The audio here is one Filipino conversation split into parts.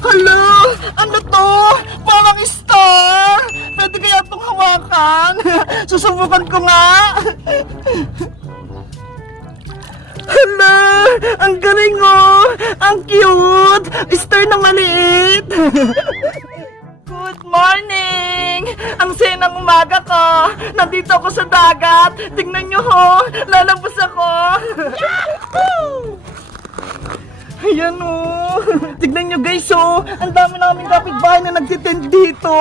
Hala! Ano to? Parang star! Pwede kaya itong hawakan? Susubukan ko nga! Hala! Ang galing oh! Ang cute! Star na maliit! Good morning! Ang senang umaga ko! Nandito ako sa dagat! Tingnan nyo ho! Lalabas ako! Yahoo! Ayan o! Tignan nyo guys oh! Ang dami namin kapitbahay na nagtitent dito!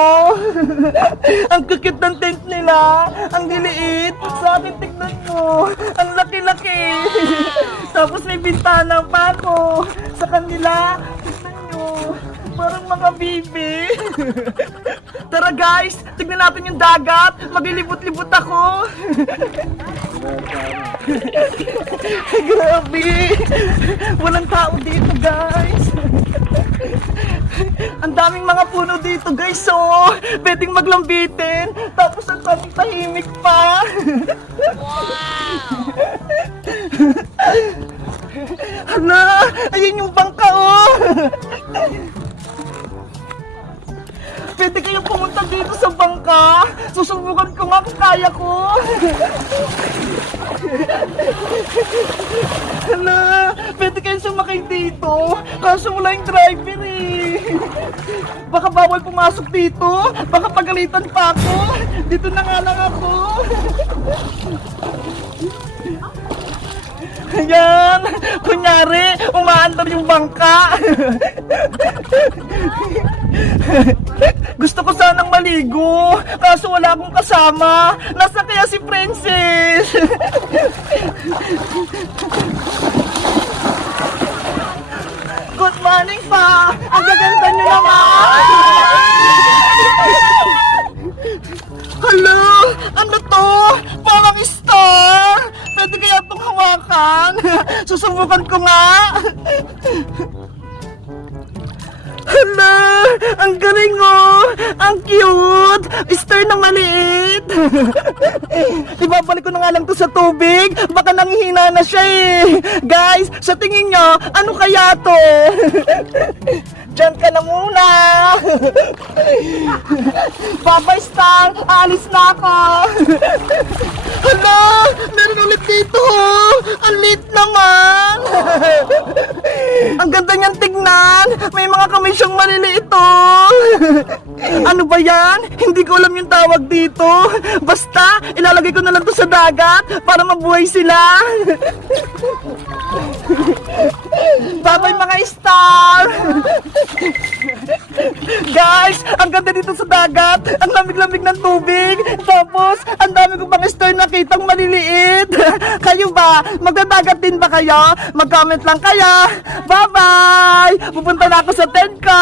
ang kukit ng tent nila! Ang liliit! Sa akin tignan nyo! Ang laki-laki! Tapos may bintana pa ako! Sa kanila! Tignan nyo! Parang mga bibi! Tara guys! Tignan natin yung dagat! Maglilibot-libot ako! Grabe! Walang tao dito, guys! Ang daming mga puno dito, guys, oh! Pwedeng maglambitin! Tapos ang daming tahimik pa! Hala! Ayun yung bangka, oh! Pwede kayong pumunta dito sa bangka? Susubukan ko nga kung kaya ko! Hala, sumakay dito. Kaso wala yung driver eh. Baka bawal pumasok dito. Baka pagalitan pa ako. Dito na nga lang ako. Ayan, kunyari, umaandar yung bangka. Gusto ko sanang maligo, kaso wala akong kasama. Nasa kaya si Princess? Good morning pa! Ang gaganda niyo naman! Hello! Ano to? Parang star! Pwede kaya itong hawakan? Susubukan ko nga! Hala! Ang galing oh! Ang cute! Star na maliit! Ko na nga lang to sa tubig. Baka nanghihina na siya eh. Guys, sa tingin nyo, ano kaya to? Diyan ka na muna. Bye-bye, Star. Alis na ako. Hala! Meron ulit dito. Ang lit naman. Ang ganda niyang tignan. May mga kamay siyang maliliit oh. Ano ba yan? Hindi ko alam yung tawag dito. Basta, ilalagay ko na lang to sa dagat para mabuhay sila. Bye-bye mga star! Guys, ang ganda dito sa dagat. Ang lamig-lamig ng tubig. Tapos, ang dami kong mga star nakitang maliliit. kayo ba? Magdadagat din ba kayo? Mag-comment lang kayo. Bye-bye! Pupunta na ako sa tent ko.